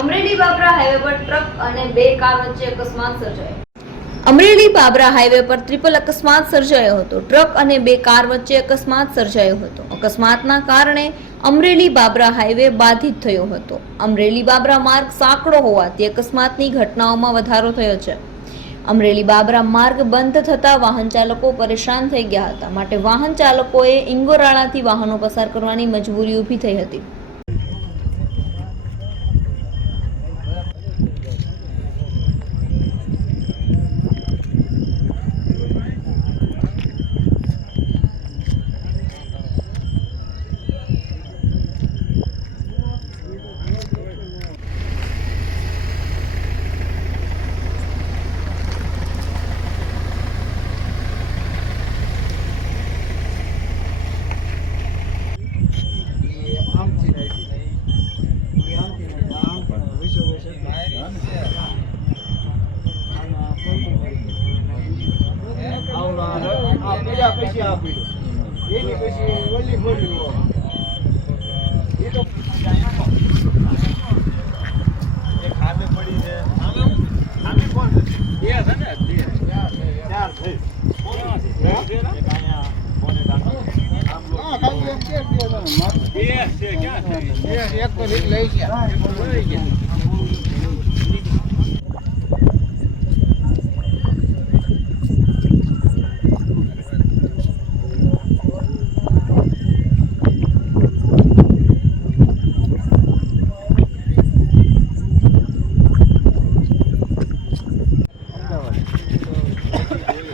Amreli Babra highway પર truck અને બે કાર વચ્ચે અકસ્માત સર્જાયો. અમરેલી બાબરા હાઈવે પર ટ્રિપલ અકસ્માત સર્જાયો હતો. ટ્રક અને બે કાર વચ્ચે અકસ્માત સર્જાયો હતો. અકસ્માતના કારણે અમરેલી બાબરા હાઈવે બાધિત થયો હતો. અમરેલી બાબરા માર્ગ સાંકડો હોવાથી અકસ્માતની ઘટનાઓમાં વધારો થયો છે. અમરેલી બાબરા માર્ગ બંધ થતા વાહન ચાલકો પરેશાન થઈ ગયા હતા. માટે વાહન ચાલકોએ ઇંગોરાળાથી વાહનો પસાર કરવાની મજબૂરી ઊભી થઈ હતી. આ પેલા પછી એની પછી એ તો પડી છે. આમે કોણ છે? ચાર થઈ એક બે થઈ લોકો એક તો લઈ ગયા.